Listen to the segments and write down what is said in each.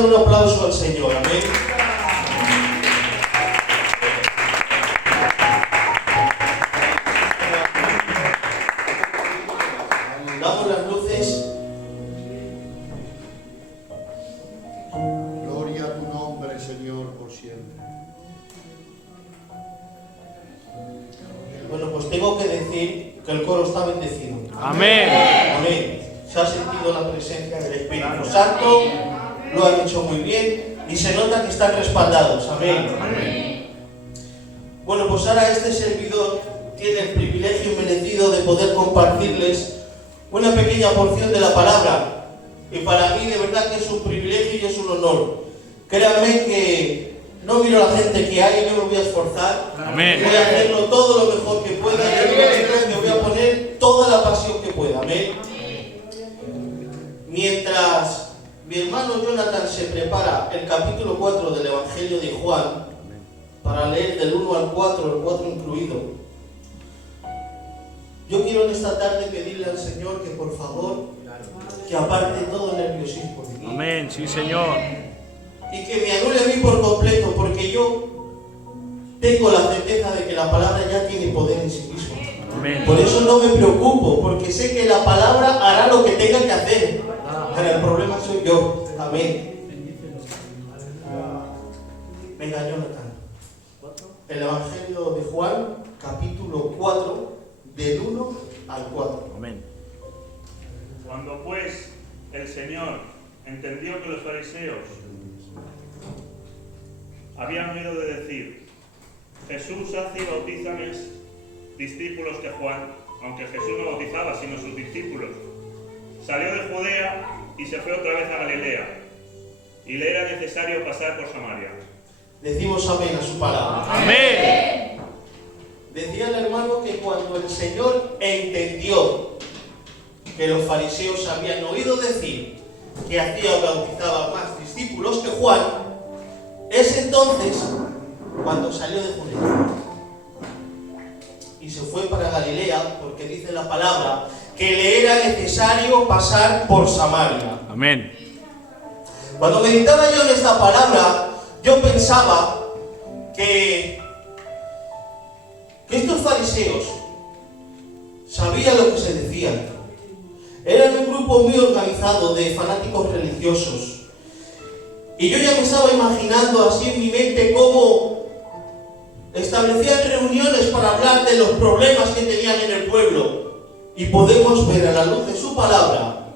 dar un aplauso al Señor, amén. Damos las luces. Gloria a tu nombre, Señor, por siempre. Bueno, pues tengo que decir que el coro está bendecido. Amén. Amén. Se ha sentido la presencia del Espíritu Santo, lo han hecho muy bien y se nota que están respaldados. Amén. Amén. Bueno, pues ahora este servidor tiene el privilegio merecido de poder compartirles una pequeña porción de la palabra. Y para mí de verdad que es un privilegio y es un honor. Créanme que no miro a la gente que hay y no me voy a esforzar. Amén. Voy a hacerlo todo lo mejor que pueda y me voy a poner toda la pasión que pueda. Amén. Mientras mi hermano Jonathan se prepara el capítulo 4 del Evangelio de Juan, para leer del 1 al 4, el 4 incluido, yo quiero en esta tarde pedirle al Señor que por favor, que aparte todo el nerviosismo de mí. Amén, sí, Señor. Y que me anule a mí por completo, porque yo tengo la certeza de que la palabra ya tiene poder en sí mismo. Amén. Por eso no me preocupo, porque sé que la palabra hará lo que tenga que hacer. Pero el problema soy yo. Amén. Venga, Jonathan. El Evangelio de Juan, capítulo 4, del 1 al 4. Amén. Cuando pues el Señor entendió que los fariseos habían oído de decir: Jesús hace y bautiza más discípulos que Juan, aunque Jesús no bautizaba sino sus discípulos, salió de Judea y se fue otra vez a Galilea, y le era necesario pasar por Samaria. Decimos amén a su palabra. Amén. Decía el hermano que cuando el Señor entendió que los fariseos habían oído decir que hacía o bautizaba más discípulos que Juan, es entonces cuando salió de Judea y se fue para Galilea, porque dice la palabra que le era necesario pasar por Samaria. Amén. Cuando meditaba yo en esta palabra, yo pensaba que estos fariseos sabían lo que se decían. Eran un grupo muy organizado de fanáticos religiosos. Y yo ya me estaba imaginando así en mi mente cómo establecían reuniones para hablar de los problemas que tenían en el pueblo. Y podemos ver a la luz de su palabra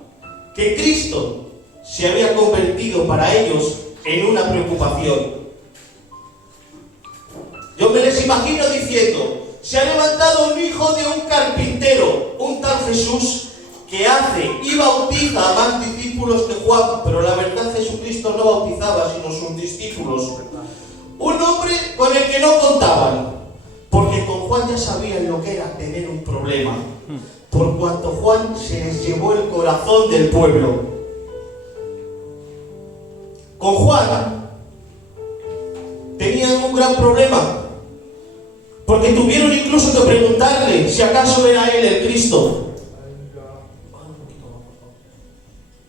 que Cristo se había convertido para ellos en una preocupación. Yo me les imagino diciendo: se ha levantado un hijo de un carpintero, un tal Jesús, que hace y bautiza a más discípulos que Juan, pero la verdad Jesucristo no bautizaba sino sus discípulos. Un hombre con el que no contaban, porque con Juan ya sabían lo que era tener un problema, por cuanto Juan se les llevó el corazón del pueblo. Con Juan tenían un gran problema, porque tuvieron incluso que preguntarle si acaso era él el Cristo.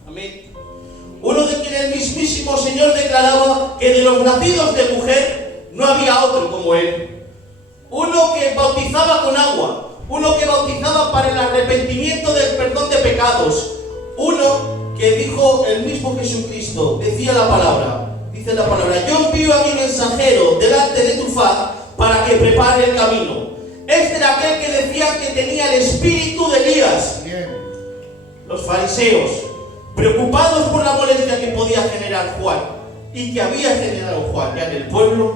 Amén. Uno de quien el mismísimo Señor declaraba que de los nacidos de mujer no había otro como él. Uno que bautizaba con agua, uno que bautizaba para el arrepentimiento del perdón de pecados, uno que dijo el mismo Jesucristo, decía la palabra, dice la palabra: yo envío a mi mensajero delante de tu faz para que prepare el camino. Este era aquel que decía que tenía el espíritu de Elías. Los fariseos, preocupados por la molestia que podía generar Juan y que había generado Juan ya en el pueblo,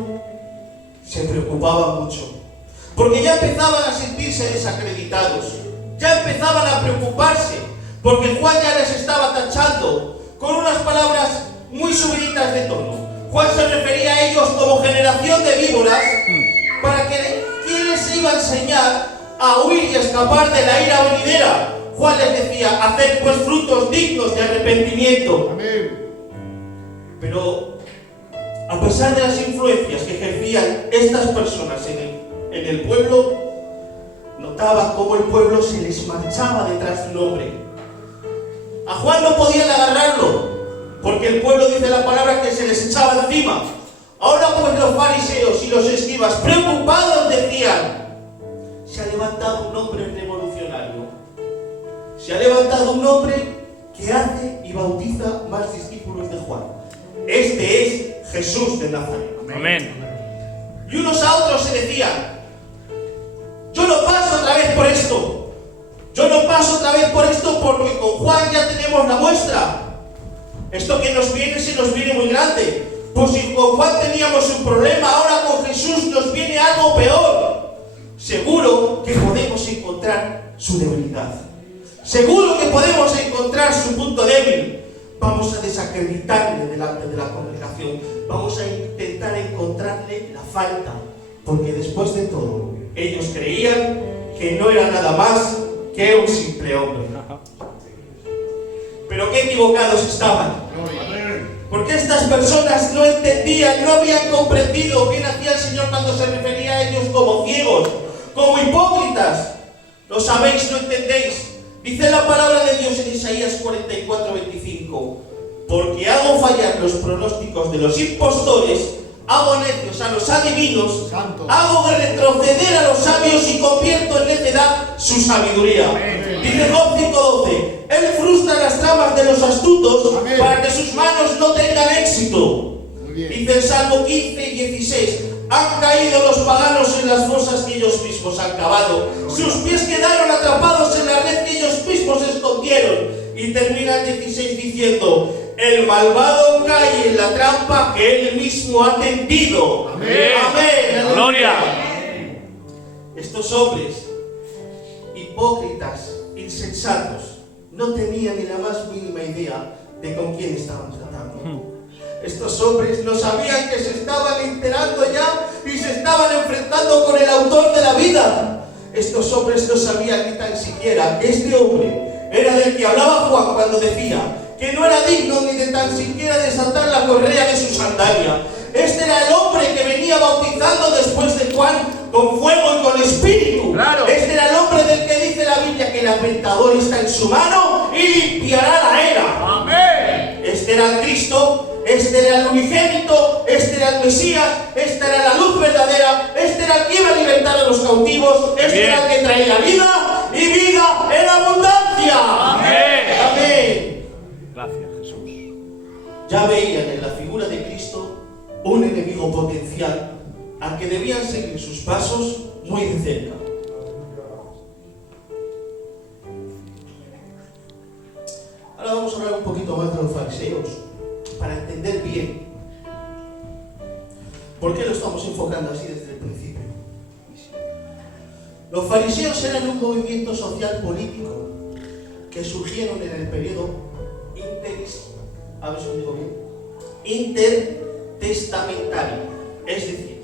se preocupaban mucho, porque ya empezaban a sentirse desacreditados, ya empezaban a preocuparse, porque Juan ya les estaba tachando con unas palabras muy subiditas de tono. Juan se refería a ellos como generación de víboras, para que ¿quién les iba a enseñar a huir y a escapar de la ira venidera? Juan les decía: haced pues frutos dignos de arrepentimiento. Amén. Pero a pesar de las influencias que ejercían estas personas en el pueblo, notaban cómo el pueblo se les marchaba detrás de un hombre. A Juan no podían agarrarlo, porque el pueblo, dice la palabra, que se les echaba encima. Ahora pues los fariseos y los escribas, preocupados, decían: se ha levantado un hombre revolucionario, se ha levantado un hombre que hace y bautiza más discípulos de Juan. Este es Jesús de Nazaret. Amén. Y unos a otros se decían: yo no paso otra vez por esto, yo no paso otra vez por esto, porque con Juan ya tenemos la muestra. Esto que nos viene se nos viene muy grande. Pues si con Juan teníamos un problema, ahora con Jesús nos viene algo peor. Seguro que podemos encontrar su debilidad. Seguro que podemos encontrar su punto débil. Vamos a desacreditarle delante de la congregación. Vamos a intentar encontrarle la falta. Porque después de todo, ellos creían que no era nada más que un simple hombre. Pero qué equivocados estaban. Porque estas personas no entendían, no habían comprendido qué hacía el Señor cuando se refería a ellos como ciegos, como hipócritas. ¿Lo sabéis? ¿No entendéis? Dice la palabra de Dios en Isaías 44:25: porque hago fallar los pronósticos de los impostores, hago necios a los adivinos, Santo. hago retroceder a los sabios y convierto en necedad su sabiduría. Amén. Dice Job 5:12: él frustra las tramas de los astutos. Amén. Para que sus manos no tengan éxito. Muy bien. Dice el Salmo 15:16: han caído los paganos en las fosas que ellos mismos han cavado. Sus pies quedaron atrapados en la red que ellos mismos escondieron. Y termina el 16 diciendo: el malvado cae en la trampa que él mismo ha tendido. Amén. Amén. Gloria. Estos hombres hipócritas, insensatos, no tenían ni la más mínima idea de con quién estaban tratando. Estos hombres no sabían que se estaban enterando ya y se estaban enfrentando con el autor de la vida. Estos hombres no sabían ni tan siquiera que este hombre era del que hablaba Juan cuando decía que no era digno ni de tan siquiera desatar la correa de su sandalia. Este era el hombre que venía bautizando después de Juan con fuego y con espíritu. Claro. Este era el hombre del que dice la Biblia que el aventador está en su mano y limpiará la era. Amén. Este era el Cristo, este era el unigénito, este era el Mesías, esta era la luz verdadera, este era el que iba a libertar a los cautivos, este Bien. era el que traía vida y vida en abundancia. Amén. Amén. Gracias, Jesús. Ya veían en la figura de Cristo un enemigo potencial al que debían seguir sus pasos muy de cerca. Ahora vamos a hablar un poquito más de los fariseos, para entender bien por qué lo estamos enfocando así desde el principio. Los fariseos eran un movimiento social político que surgieron en el periodo intertestamentario, es decir,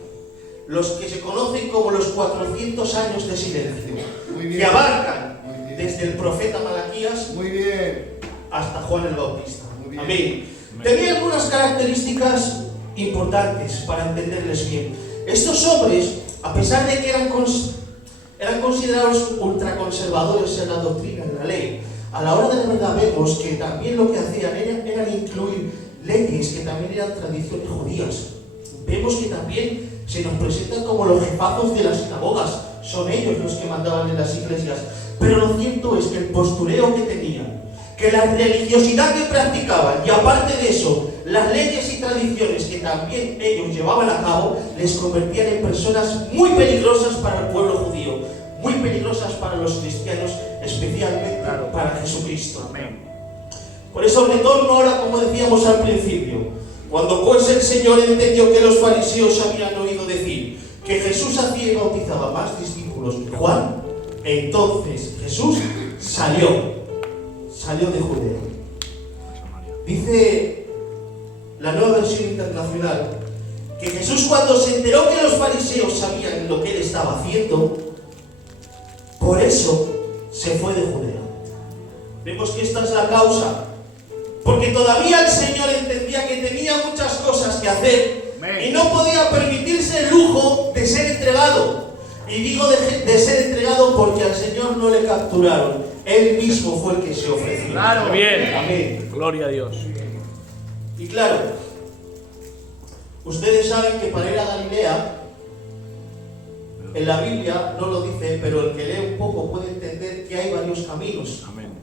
los que se conocen como los 400 años de silencio, Muy bien. que abarcan Muy bien. desde el profeta Malaquías Muy bien. hasta Juan el Bautista. Muy bien. Amén. Tenía algunas características importantes para entenderles bien. Estos hombres, a pesar de que eran considerados ultraconservadores en la doctrina, en la ley, a la hora de la verdad vemos que también lo que hacían eran incluir leyes que también eran tradiciones judías. Vemos que también se nos presentan como los jefazos de las sinagogas. Son ellos los que mandaban en las iglesias. Pero lo cierto es que el postureo que tenían, que la religiosidad que practicaban y aparte de eso, las leyes y tradiciones que también ellos llevaban a cabo, les convertían en personas muy peligrosas para el pueblo judío, muy peligrosas para los cristianos, especialmente para Jesucristo. Amén. Por eso retorno ahora, como decíamos al principio, cuando pues el Señor entendió que los fariseos habían oído decir que Jesús hacía y bautizaba más discípulos que Juan, entonces Jesús salió de Judea. Dice la Nueva Versión Internacional que Jesús, cuando se enteró que los fariseos sabían lo que él estaba haciendo, por eso se fue de Judea. Vemos que esta es la causa, porque todavía el Señor entendía que tenía muchas cosas que hacer y no podía permitirse el lujo de ser entregado. Y digo de ser entregado porque al Señor no le capturaron, él mismo fue el que se ofreció. Claro. Bien. Amén. Gloria a Dios. Y claro, ustedes saben que para ir a Galilea, en la Biblia no lo dice, pero el que lee un poco puede entender que hay varios caminos. Amén.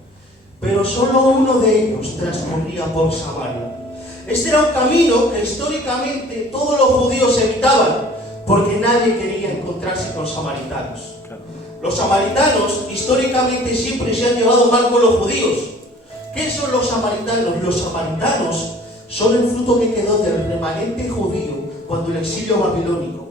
Pero solo uno de ellos transcurría por Samaria. Este era un camino que históricamente todos los judíos evitaban, porque nadie quería encontrarse con samaritanos. Claro. Los samaritanos históricamente siempre se han llevado mal con los judíos. ¿Qué son los samaritanos? Los samaritanos son el fruto que quedó del remanente judío cuando el exilio babilónico.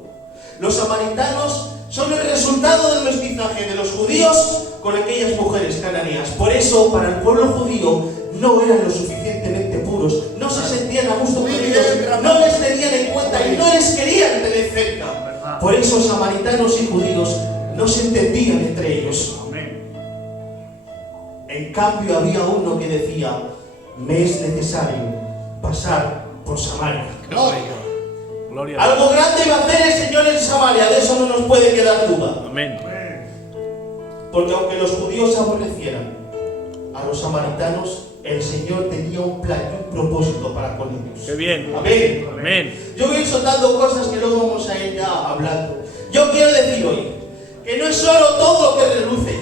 Los samaritanos son el resultado del mestizaje de los judíos con aquellas mujeres cananeas. Por eso, para el pueblo judío, no eran lo suficientemente puros, no se sentían a gusto con ellos, no les tenían en cuenta y no les querían tener cerca. Por eso, samaritanos y judíos no se entendían entre ellos. En cambio, había uno que decía: me es necesario pasar por Samaria. Gloria a Algo grande va a hacer el Señor en Samaria, de eso no nos puede quedar duda. Dios. Amén. Porque aunque los judíos aborrecieran a los samaritanos, el Señor tenía un plan y un propósito para con ellos. Qué bien. Amén. Amén. Yo voy a ir soltando cosas que luego vamos a ir ya hablando. Yo quiero decir hoy que no es solo todo lo que reluce,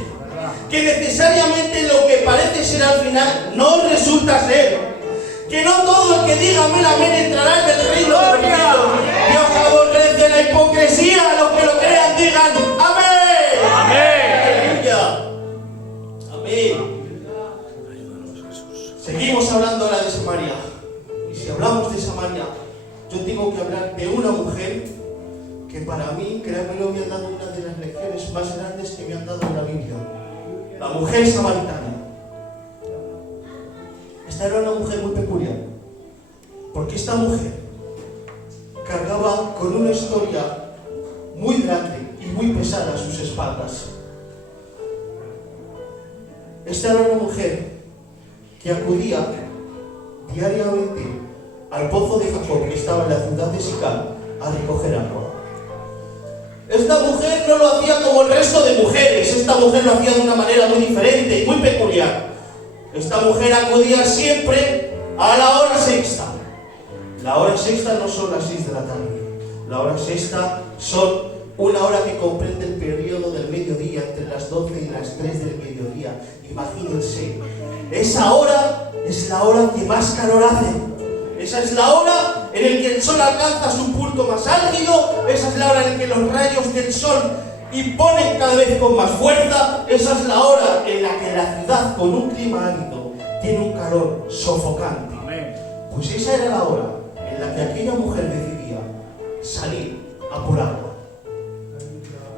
que necesariamente lo que parece ser al final no resulta ser. Que no todo el que diga amén, amén entrará en el reino de los cielos. Dios aborrece la hipocresía. Los que lo crean digan amén. Amén. Aleluya. Amén. Seguimos hablando ahora de Samaria. Y si hablamos de Samaria, yo tengo que hablar de una mujer que para mí, créanme, me ha dado una de las lecciones más grandes que me han dado en la Biblia. La mujer samaritana. Esta era una mujer muy peculiar, porque esta mujer cargaba con una historia muy grande y muy pesada a sus espaldas. Esta era una mujer que acudía diariamente al pozo de Jacob, que estaba en la ciudad de Sicar, a recoger agua. Esta mujer no lo hacía como el resto de mujeres, esta mujer lo hacía de una manera muy diferente y muy peculiar. Esta mujer acudía siempre a la hora sexta. La hora sexta no son las 6 de la tarde. La hora sexta son una hora que comprende el periodo del mediodía, entre las 12 y las 3 del mediodía. Imagínense, esa hora es la hora que más calor hace. Esa es la hora en la que el sol alcanza su punto más álgido. Esa es la hora en la que los rayos del sol imponen cada vez con más fuerza. Esa es la hora en la que la ciudad, con un clima árido, tiene un calor sofocante. Amén. Pues esa era la hora en la que aquella mujer decidía salir a por agua.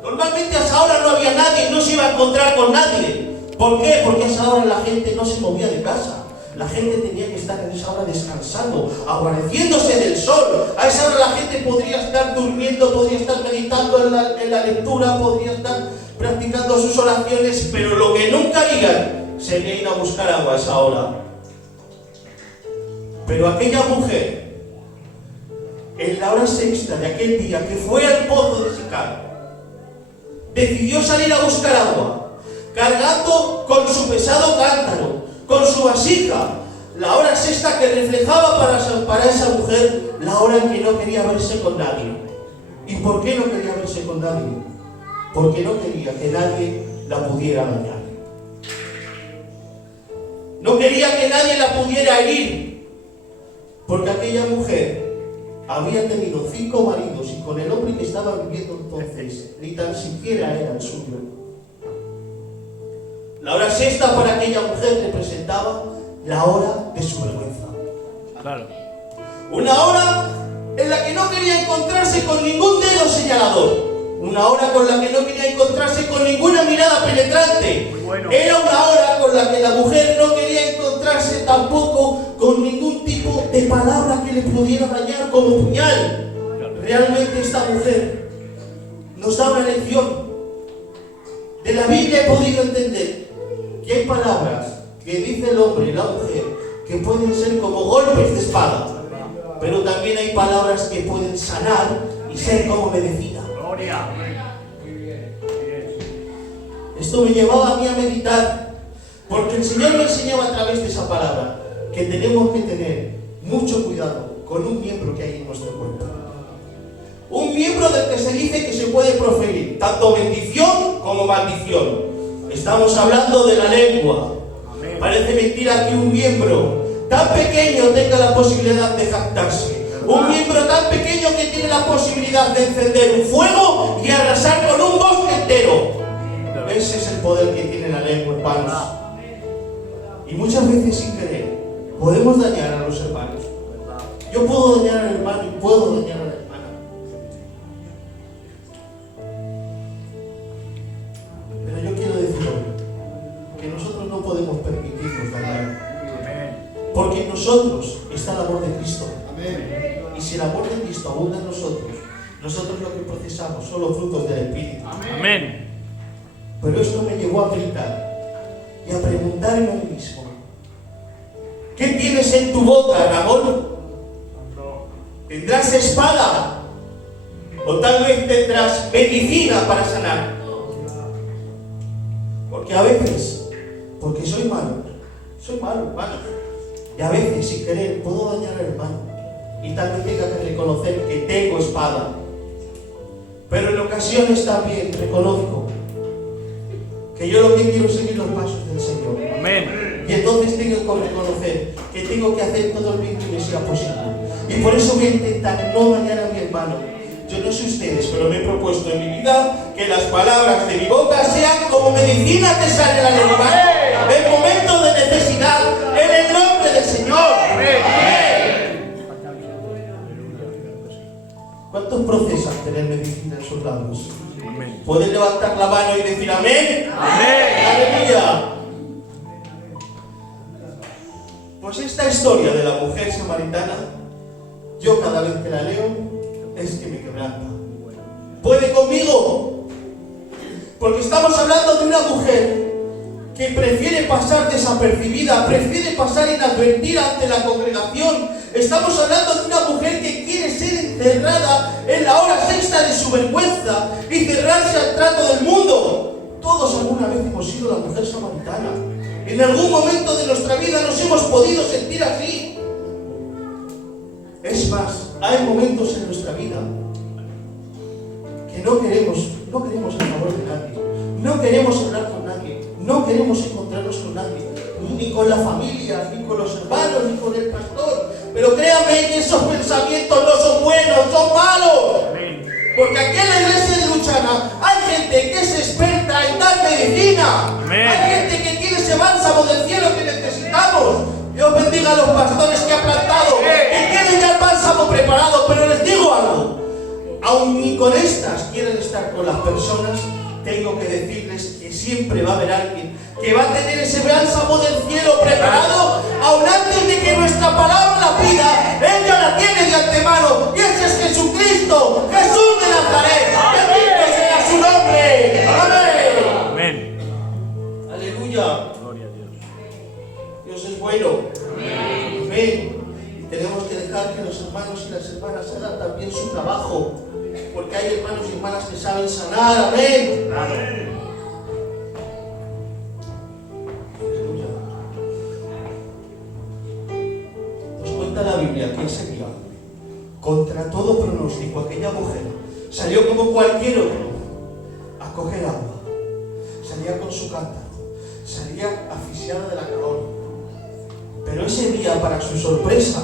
Normalmente a esa hora no había nadie, no se iba a encontrar con nadie. ¿Por qué? Porque a esa hora la gente no se movía de casa. La gente tenía que estar en esa hora descansando, aguareciéndose del sol. A esa hora la gente podría estar durmiendo, podría estar meditando en la lectura, podría estar practicando sus oraciones, pero lo que nunca harían sería ir a buscar agua a esa hora. Pero aquella mujer, en la hora sexta de aquel día, que fue al pozo de Sicar, decidió salir a buscar agua, cargando con su pesado cántaro, con su vasija. La hora sexta que reflejaba para esa mujer la hora en que no quería verse con nadie. ¿Y por qué no quería verse con nadie? Porque no quería que nadie la pudiera dañar. No quería que nadie la pudiera herir, porque aquella mujer había tenido 5 maridos y con el hombre que estaba viviendo entonces ni tan siquiera era el suyo. La hora sexta para aquella mujer representaba la hora de su vergüenza. Claro. Una hora en la que no quería encontrarse con ningún dedo señalador. Una hora con la que no quería encontrarse con ninguna mirada penetrante. Muy bueno. Era una hora con la que la mujer no quería encontrarse tampoco con ningún tipo de palabra que le pudiera dañar como puñal. Realmente esta mujer nos da una lección. De la Biblia he podido entender que hay palabras que dice el hombre y la mujer que pueden ser como golpes de espada, pero también hay palabras que pueden sanar y ser como medicina. Gloria. Esto me llevaba a mí a meditar, porque el Señor me enseñaba a través de esa palabra que tenemos que tener mucho cuidado con un miembro que hay en nuestro cuerpo. Un miembro del que se dice que se puede proferir tanto bendición como maldición. Estamos hablando de la lengua. Parece mentira que un miembro tan pequeño tenga la posibilidad de jactarse. Un miembro tan pequeño que tiene la posibilidad de encender un fuego y arrasar con un bosque entero. Ese es el poder que tiene la lengua, hermanos. Y muchas veces sin querer podemos dañar a los hermanos. Yo puedo dañar al hermano y puedo dañar a la hermana. Pero yo quiero decir hoy que nosotros no podemos permitirnos dañar. Porque en nosotros está el amor de Cristo. Y si el amor de Cristo abunda en nosotros lo que procesamos son los frutos del Espíritu. Amén. Pero esto me llevó a gritar y a preguntarme a mí mismo: ¿qué tienes en tu boca, Ramón? ¿Tendrás espada? ¿O tal vez tendrás medicina para sanar? Porque a veces, porque soy malo, hermano. Y a veces, sin querer, puedo dañar al hermano. Y tal vez tenga que reconocer que tengo espada. Pero en ocasiones también reconozco que yo lo que quiero es seguir los pasos del Señor. Amén. Y entonces tengo que reconocer que tengo que hacer todo el bien que me sea posible. Y por eso voy a intentar no dañar a mi hermano. Yo no sé ustedes, pero me he propuesto en mi vida que las palabras de mi boca sean como medicina que sale de la lengua. En momentos de necesidad, en el nombre del Señor. ¿Cuántos procesan tener medicina en sus labios? Amén. ¿Pueden levantar la mano y decir amén? Amén. ¡Aleluya! Pues esta historia de la mujer samaritana, yo cada vez que la leo, es que me quebranta. ¿Puede conmigo? Porque estamos hablando de una mujer que prefiere pasar desapercibida, prefiere pasar inadvertida ante la congregación. Estamos hablando de una mujer que quiere ser encerrada en la hora sexta de su vergüenza y cerrarse al trato del mundo. Todos alguna vez hemos sido la mujer samaritana. En algún momento de nuestra vida nos hemos podido sentir así. Es más, hay momentos en nuestra vida que no queremos el favor de nadie, no queremos hablar con nadie, no queremos encontrarnos con nadie, ni con la familia, ni con los hermanos, ni con el pastor. Pero créanme que esos pensamientos no son buenos, son malos. Porque aquí en la iglesia de Luchana hay gente que es experta en dar medicina. Amén. Hay gente que tiene ese bálsamo del cielo que necesitamos. Dios bendiga a los pastores que ha plantado, que tienen ya el bálsamo preparado. Pero les digo algo: aun ni con estas quieren estar con las personas, tengo que decirles que siempre va a haber alguien que va a tener ese bálsamo del cielo preparado, aun antes de que nuestra palabra la pida. Él ya la tiene de antemano, y ese es Jesucristo, Jesús de Nazaret. Bendito sea su nombre. Amén. Amén. Aleluya. Gloria a Dios. Dios es bueno. Amén. Y tenemos que dejar que los hermanos y las hermanas hagan también su trabajo, porque hay hermanos y hermanas que saben sanar. Amén. Amén. Aleluya. Nos cuenta la Biblia que ese día, contra todo pronóstico, aquella mujer salió como cualquier otro a coger agua. Salía con su cántaro, salía asfixiada de la calor. Pero ese día, para su sorpresa,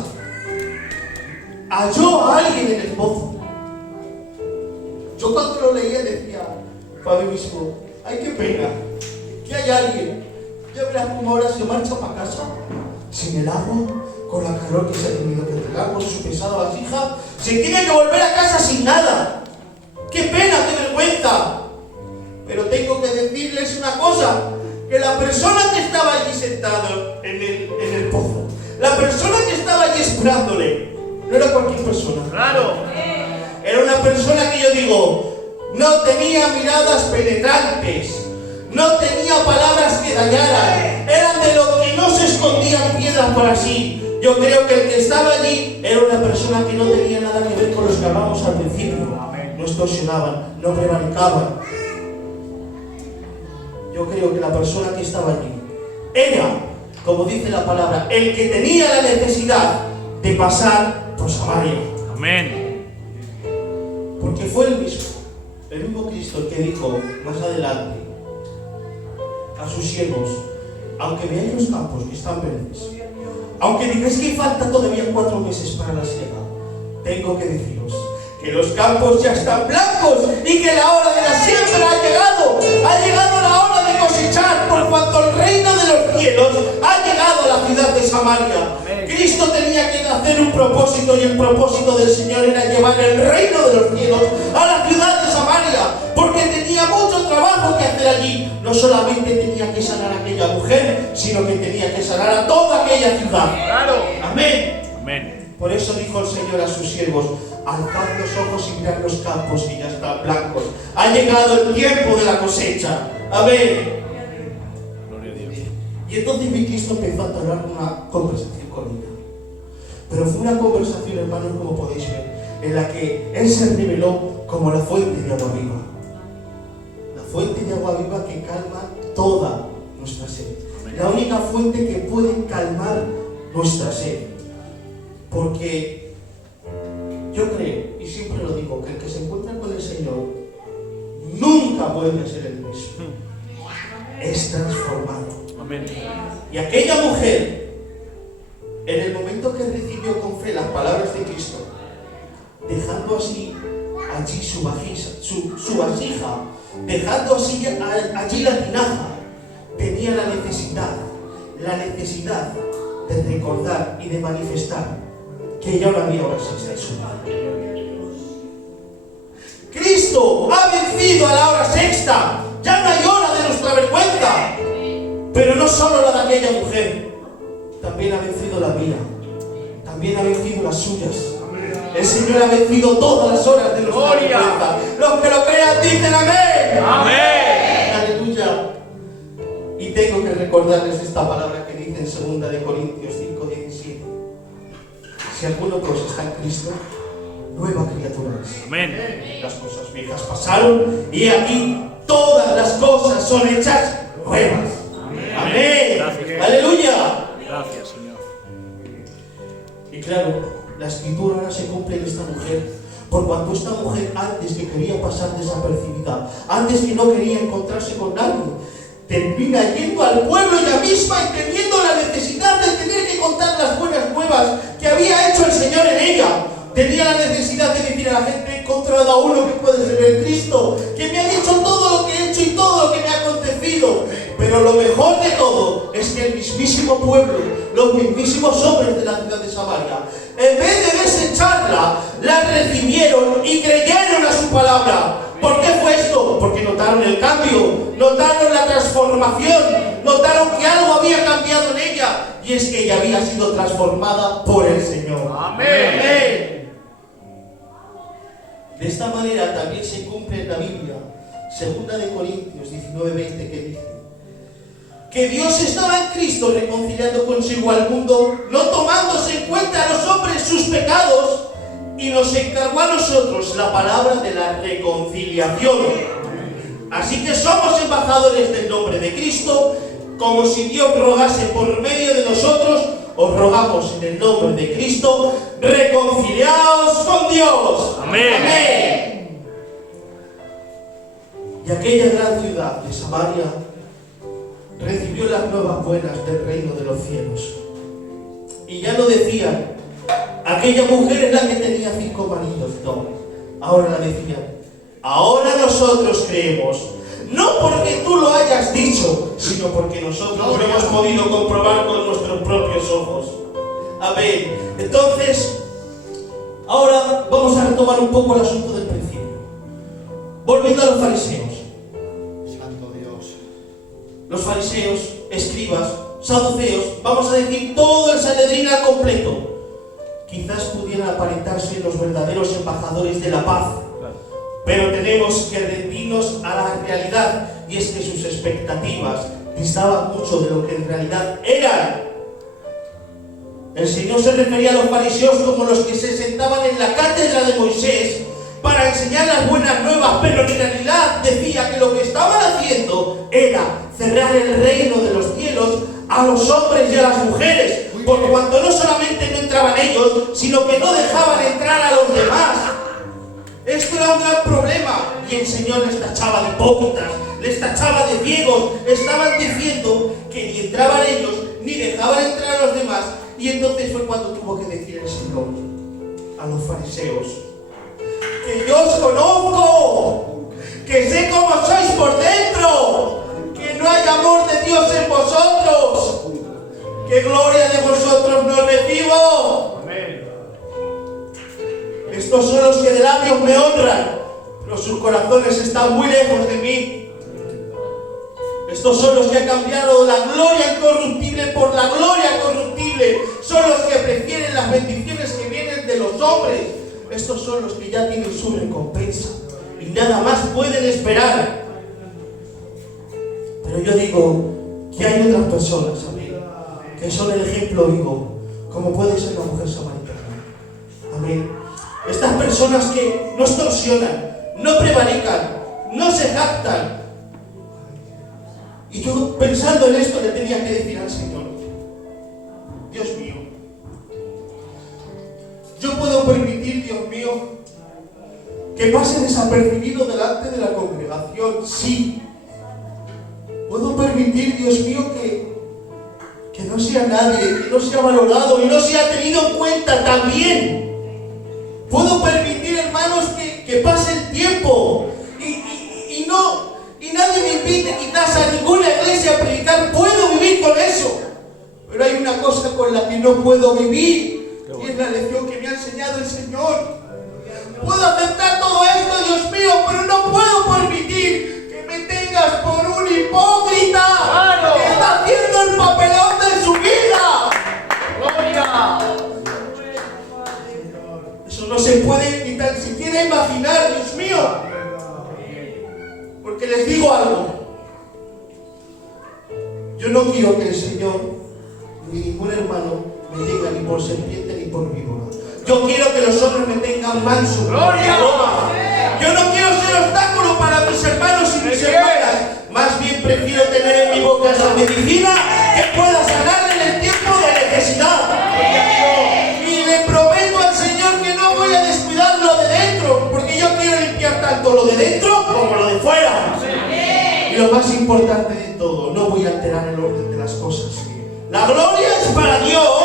halló a alguien en el pozo. Yo cuando lo leía decía para mí mismo: ay, qué pena, que hay alguien. Ya verás cómo ahora se marcha para casa, sin el agua, con la calor que se ha tenido que entregar, con su pesada vasija. Se tiene que volver a casa sin nada. ¡Qué pena, qué vergüenza! Pero tengo que decirles una cosa: que la persona que estaba allí sentado en el pozo, la persona que estaba allí esperándole, no era cualquier persona. Claro. Era una persona que yo digo, no tenía miradas penetrantes, no tenía palabras que dañaran, eran de lo que no se escondían piedras para sí. Yo creo que el que estaba allí era una persona que no tenía nada que ver con los que hablábamos al principio. No extorsionaban, no prevaricaban. Yo creo que la persona que estaba allí era, como dice la palabra, el que tenía la necesidad de pasar por Samaria. Amén. Porque fue el mismo Cristo el que dijo más adelante a sus siervos: aunque veáis los campos que están verdes, aunque digáis que falta todavía 4 meses para la siega, tengo que deciros que los campos ya están blancos y que la hora de la siembra ha llegado. Ha llegado la hora de cosechar, por cuanto el reino de los cielos ha llegado a la ciudad de Samaria. Cristo tenía que hacer un propósito, y el propósito del Señor era llevar el reino de los cielos a la ciudad de Samaria, porque tenía mucho trabajo que hacer allí. No solamente tenía que sanar a aquella mujer, sino que tenía que sanar a toda aquella ciudad. Claro. Amén. Amén. Por eso dijo el Señor a sus siervos: alzad los ojos y mirad los campos que ya están blancos. Ha llegado el tiempo de la cosecha. Amén. Gloria a Dios. Y entonces mi Cristo empezó a entablar una conversación con ella. Pero fue una conversación, hermanos, como podéis ver, en la que Él se reveló como la fuente de agua viva. La fuente de agua viva que calma toda nuestra sed. La única fuente que puede calmar nuestra sed. Porque yo creo, y siempre lo digo, que el que se encuentra con el Señor nunca vuelve a ser el mismo. Es transformado. Amén. Y aquella mujer, en el momento que recibió con fe las palabras de Cristo, dejando así allí su vasija, dejando así allí la tinaja, tenía la necesidad de recordar y de manifestar que ya no había hora sexta en su vida. Cristo ha vencido a la hora sexta. Ya no hay hora de nuestra vergüenza. Pero no solo la de aquella mujer, también ha vencido la mía, también ha vencido las suyas. El Señor ha vencido todas las horas de nuestra vergüenza. Los que lo crean dicen amén. Amén. Aleluya. Y tengo que recordarles esta palabra que dice en 2 de Corintios 5:17. Si alguno pues está en Cristo, nueva criatura es. Amén. Las cosas viejas pasaron y aquí todas las cosas son hechas nuevas. Amén. Gracias. Aleluya. Gracias, Señor. Y claro, la escritura ahora se cumple en esta mujer, por cuanto esta mujer, antes que quería pasar desapercibida, antes que no quería encontrarse con nadie, termina yendo al pueblo ella misma y teniendo la necesidad de tener que contar las buenas nuevas que había hecho el Señor en ella. Tenía la necesidad de decir a la gente: he encontrado a uno que puede ser el Cristo, que me ha dicho todo lo que he hecho y todo lo que me ha acontecido. Pero lo mejor de todo es que el mismísimo pueblo, los mismísimos hombres de la ciudad de Samaria, en vez de desecharla, la recibieron y creyeron a su palabra. ¿Por qué fue esto? Porque notaron el cambio, notaron la transformación, notaron que algo había cambiado en ella, y es que ella había sido transformada por el Señor. Amén. Amén. De esta manera también se cumple en la Biblia, 2 de Corintios 19:20, que dice que Dios estaba en Cristo reconciliando consigo al mundo, no tomándose en cuenta a los hombres sus pecados, y nos encargó a nosotros la palabra de la reconciliación. Así que somos embajadores del nombre de Cristo, como si Dios rogase por medio de nosotros. Os rogamos en el nombre de Cristo, reconciliaos con Dios. Amén. Amén. Y aquella gran ciudad de Samaria recibió las nuevas buenas del reino de los cielos. Y ya no decían: aquella mujer es la que tenía 5 maridos. No, ahora la decían: ahora nosotros creemos. No porque tú lo hayas dicho, sino porque nosotros lo hemos podido comprobar con nuestros propios ojos. Amén. Entonces, ahora vamos a retomar un poco el asunto del principio. Volviendo a los fariseos. Santo Dios. Los fariseos, escribas, saduceos, vamos a decir todo el Sanedrín al completo, quizás pudieran aparentarse los verdaderos embajadores de la paz. Pero tenemos que rendirnos a la realidad, y es que sus expectativas distaban mucho de lo que en realidad eran. El Señor se refería a los fariseos como los que se sentaban en la cátedra de Moisés para enseñar las buenas nuevas, pero en realidad decía que lo que estaban haciendo era cerrar el reino de los cielos a los hombres y a las mujeres, por cuanto no solamente no entraban ellos, sino que no dejaban entrar a los demás. Esto era un gran problema, y el Señor les tachaba de hipócritas, les tachaba de ciegos. Estaban diciendo que ni entraban ellos, ni dejaban entrar a los demás. Y entonces fue cuando tuvo que decir el Señor a los fariseos: que yo os conozco, que sé cómo sois por dentro, que no hay amor de Dios en vosotros, que gloria de vosotros no recibo. Estos son los que de labios me honran, pero sus corazones están muy lejos de mí. Estos son los que han cambiado la gloria incorruptible por la gloria corruptible. Son los que prefieren las bendiciones que vienen de los hombres. Estos son los que ya tienen su recompensa y nada más pueden esperar. Pero yo digo que hay otras personas, amén, que son el ejemplo vivo, como puede ser la mujer samaritana. Amén. Estas personas que no extorsionan, no prevarican, no se jactan. Y yo, pensando en esto, le tenía que decir al Señor: Dios mío, yo puedo permitir, Dios mío, que pase desapercibido delante de la congregación, sí. Puedo permitir, Dios mío, que no sea nadie, que no sea valorado y no sea tenido en cuenta también. Puedo permitir, hermanos, que pase el tiempo y nadie me invite quizás a ninguna iglesia a predicar. Puedo vivir con eso, pero hay una cosa con la que no puedo vivir, y es la lección que me ha enseñado el Señor. Puedo aceptar todo esto, Dios mío, pero no puedo permitir que me tengas por un hipócrita, ¡claro!, que está haciendo el papelón de su vida. ¡Gloria! Eso no se puede ni tan siquiera imaginar, Dios mío. Porque les digo algo: yo no quiero que el Señor ni ningún hermano me tenga ni por serpiente ni por víbora. Yo quiero que los hombres me tengan manso. ¡Gloria! Yo no quiero ser obstáculo para mis hermanos y mis hermanas. Más bien prefiero tener en mi boca esa medicina que pueda sanar en el tiempo de necesidad. Y le prometo al Señor que no voy a descuidar lo de dentro, porque yo quiero limpiar tanto lo de dentro como lo de fuera. Y lo más importante de todo, no voy a alterar el orden de las cosas. La gloria es para Dios,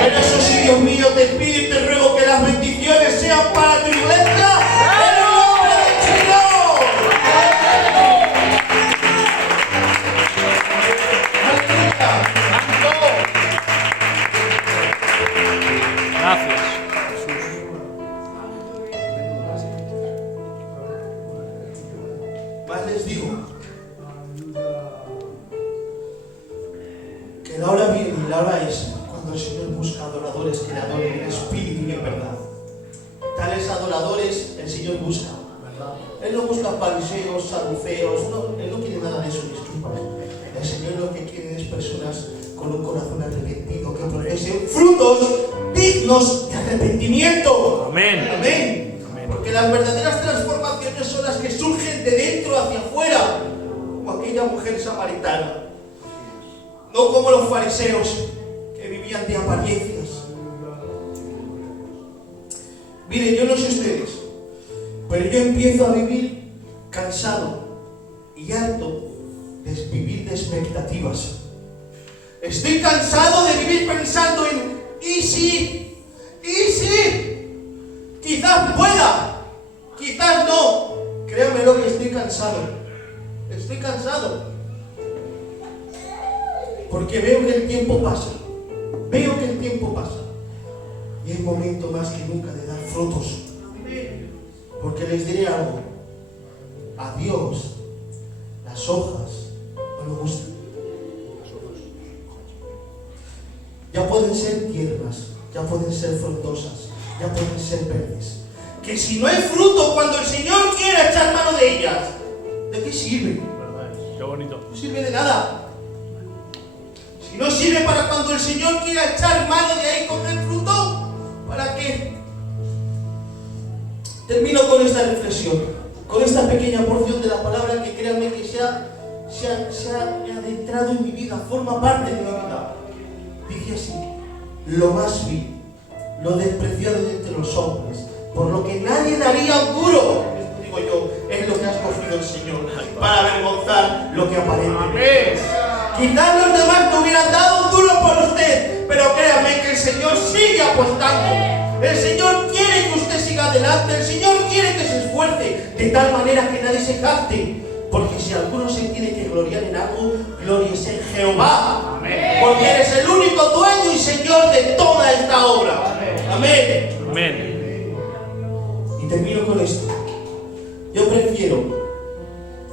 pero eso sí, Dios mío, te pido y te ruego que las bendiciones sean para tu iglesia, en el nombre del Señor. Gracias, Jesús. Más les digo que la hora viene y la hora es cuando el Señor busca adoradores que le adoren en espíritu y en verdad. Tales adoradores el Señor busca. Él no busca fariseos, saduceos, no, Él no quiere nada de eso, disculpa. El Señor lo que quiere es personas con un corazón arrepentido, que profesen frutos dignos de arrepentimiento. Amén. Amén. Porque las verdaderas transformaciones son las que surgen de dentro hacia afuera, como aquella mujer samaritana. No como los fariseos, que vivían de apariencias. Miren, yo no sé ustedes, pero yo empiezo a vivir cansado y harto de vivir de expectativas. Estoy cansado de vivir pensando en ¿y si? Quizás pueda, quizás no. Créanmelo que estoy cansado. Estoy cansado. Porque veo que el tiempo pasa. Veo que el tiempo pasa. Y es momento más que nunca de dar frutos. Porque les diré algo. A Dios las hojas no le gustan. Ya pueden ser tiernas, ya pueden ser frondosas, ya pueden ser verdes. Que si no hay fruto cuando el Señor quiera echar mano de ellas, ¿de qué sirve? Qué bonito. No sirve de nada. Si no sirve para cuando el Señor quiera echar mano de ahí con el fruto, ¿para qué? Termino con esta reflexión, con esta pequeña porción de la palabra que créanme que se ha adentrado en mi vida, forma parte de mi vida. Dice así: lo más vil, lo despreciado de entre los hombres, por lo que nadie daría un duro. Esto digo yo, es lo que ha escogido el Señor para avergonzar lo que aparentemente es. Quizás los demás no hubieran dado un duro por usted, pero créame que el Señor sigue apostando. El Señor quiere que usted siga adelante, el Señor quiere que se esfuerce, de tal manera que nadie se jacte. Porque si alguno se tiene que gloriar en algo, glóriese en Jehová. Amén. Porque eres el único dueño y Señor de toda esta obra. Amén. Amén. Y termino con esto. Yo prefiero,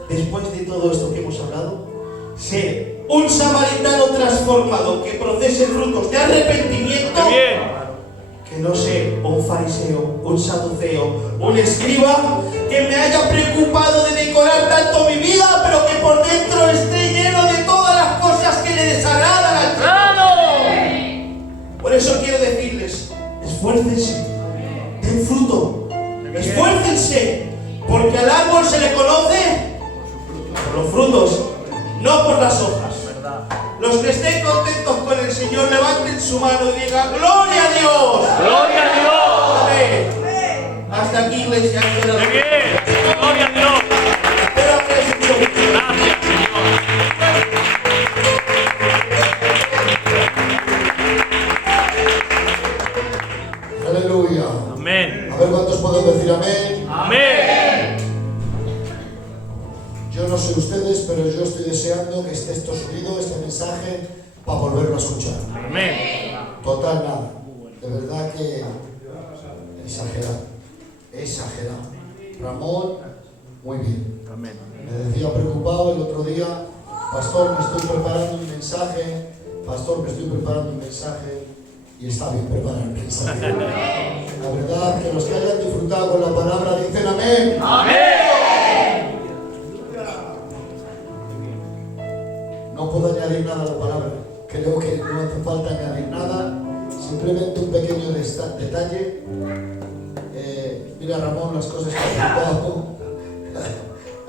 después de todo esto que hemos hablado, ser un samaritano transformado que procese frutos de arrepentimiento, que no ser un fariseo, un saduceo, un escriba que me haya preocupado de decorar tanto mi vida, pero que por dentro esté lleno de todas las cosas que le desagradan al Señor. Por eso quiero decirles, esfuércense, den fruto, esfuércense, porque al árbol se le conoce por los frutos, no por las hojas. Los que estén contentos con el Señor, levanten su mano y digan: ¡Gloria a Dios! ¡Gloria a Dios! Amén. Hasta aquí, iglesia. ¡Muy bien! ¡Gloria a Dios! Gracias, Señor. Aleluya. Amén. A ver cuántos pueden decir amén. Amén. Yo no sé ustedes, pero yo estoy deseando que esté esto subido, este mensaje, para volverlo a escuchar. Amén. Total nada. De verdad que exagerado. Exagerado. Ramón, muy bien. Amén. Me decía preocupado el otro día: pastor, me estoy preparando un mensaje. Pastor, me estoy preparando un mensaje. Y está bien preparar el mensaje. La verdad que los que hayan disfrutado con la palabra dicen amén. Amén. No puedo añadir nada a la palabra. Creo que no hace falta añadir nada. Simplemente un pequeño detalle. Mira, Ramón, las cosas que he apuntado,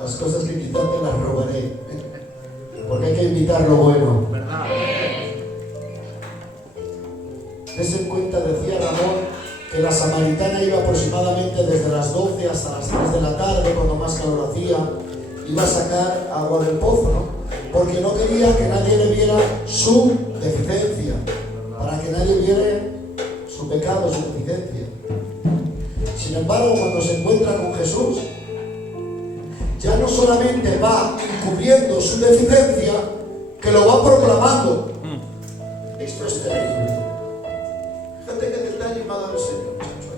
las cosas que quizás te las robaré. Porque hay que invitar lo bueno. Dese en cuenta, decía Ramón, que la samaritana iba aproximadamente desde las 12 hasta las 3 de la tarde, cuando más calor hacía. Iba a sacar agua del pozo, ¿no? Porque no quería que nadie le viera su deficiencia, para que nadie viera su pecado, su deficiencia. Sin embargo, cuando se encuentra con Jesús, ya no solamente va encubriendo su deficiencia, que lo va proclamando. Esto es terrible. Fíjate qué detalle me ha dado el Señor, muchacho.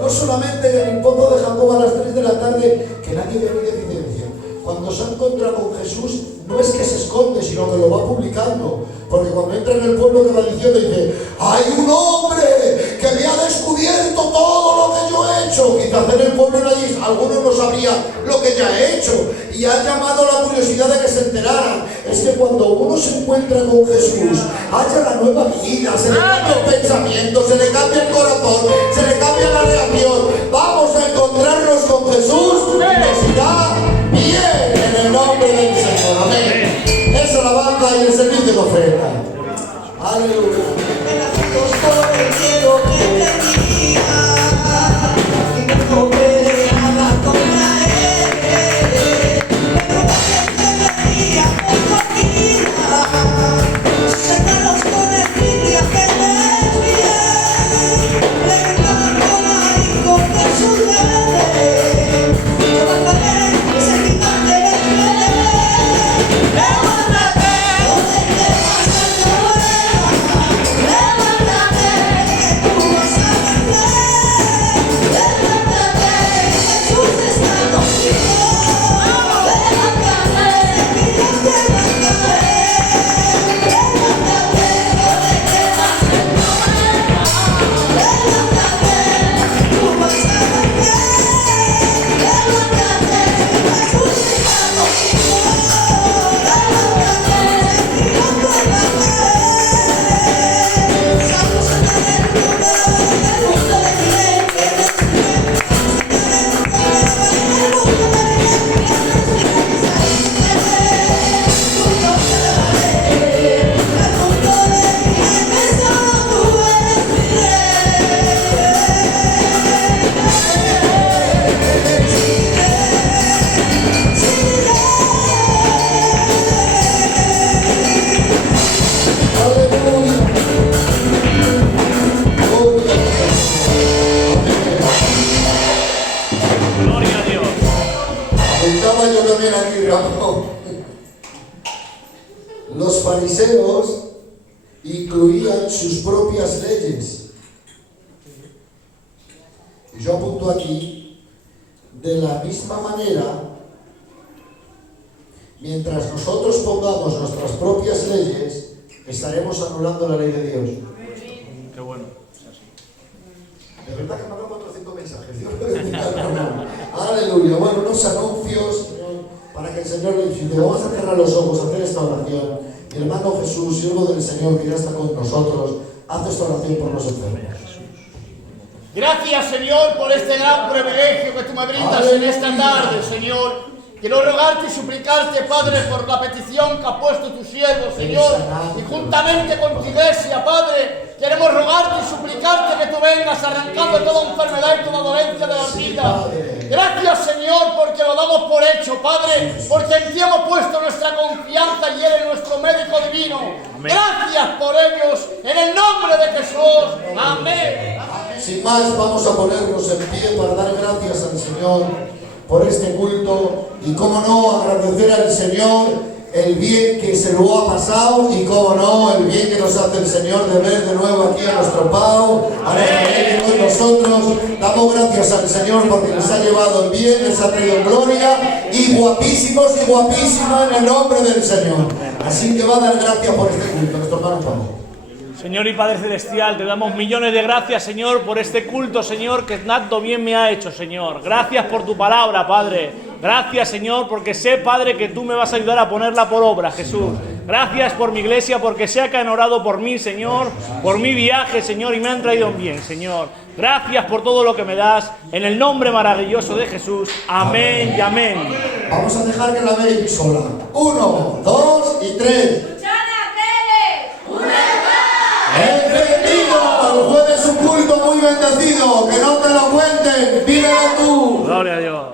No solamente en el pozo de Jacob a las 3 de la tarde, que nadie ve mi deficiencia. Cuando se encuentra con Jesús, no es que se esconde, sino que lo va publicando. Porque cuando entra en el pueblo, que va diciendo, dice: hay un hombre que me ha descubierto todo lo que yo he hecho. Quizás en el pueblo nadie, algunos no sabría lo que ya he hecho, y ha llamado la curiosidad de que se enteraran. Es que cuando uno se encuentra con Jesús, haya la nueva vida, se le cambia el pensamiento, se le cambia el corazón, se le cambia la reacción. Vamos a encontrarnos con Jesús y nos irá bien en el nombre del Señor. Amén. Es alabanza y el servicio de ofrenda. Aleluya. Por el cielo que tenía y no peleaba contra él, pero que venía con comida, sacaros con envidia que me bien, le gritaban con ahí con que sucede, yo bajaré ese gigante de levántate, donde te vas a llorar. no. Los fariseos incluían sus propias leyes. Y yo apunto aquí, de la misma manera, mientras nosotros pongamos nuestras propias leyes, estaremos anulando la ley de Dios. Qué bueno. De verdad que me han dado 4 o 5 mensajes. Dios lo bendiga, hermano. Aleluya. Bueno, unos anuncios, Señor, para que el Señor le visite. Vamos a cerrar los ojos, a hacer esta oración. Mi hermano Jesús, siervo del Señor, que ya está con nosotros, haz esta oración por los enfermos. Gracias, Señor, por este gran privilegio que tú me brindas en esta tarde, Señor. Quiero rogarte y suplicarte, Padre, por la petición que ha puesto tu siervo, Señor, y juntamente con tu iglesia, Padre, queremos rogarte y suplicarte que tú vengas arrancando toda enfermedad y toda dolencia de la vida. Gracias, Señor, porque lo damos por hecho, Padre, porque en ti hemos puesto nuestra confianza y eres nuestro médico divino. Gracias por ellos, en el nombre de Jesús. Amén. Sin más, vamos a ponernos en pie para dar gracias al Señor por este culto y, cómo no, agradecer al Señor el bien que se lo ha pasado y, cómo no, el bien que nos hace el Señor de ver de nuevo aquí a nuestro Pau, a la familia con nosotros. Damos gracias al Señor porque les ha llevado en bien, les ha traído en gloria, y guapísimos en el nombre del Señor. Así que va a dar gracias por este culto, nuestro hermano Pau. Señor y Padre Celestial, te damos millones de gracias, Señor, por este culto, Señor, que tanto bien me ha hecho, Señor. Gracias por tu palabra, Padre. Gracias, Señor, porque sé, Padre, que tú me vas a ayudar a ponerla por obra, Jesús. Gracias por mi iglesia, porque sé que han orado por mí, Señor, por mi viaje, Señor, y me han traído bien, Señor. Gracias por todo lo que me das, en el nombre maravilloso de Jesús. Amén y amén. Vamos a dejar que la veáis sola. 1, 2 y 3. ¡Encendido! El jueves un culto muy bendecido. Que no te lo cuenten. Vívelo tú. Gloria a Dios.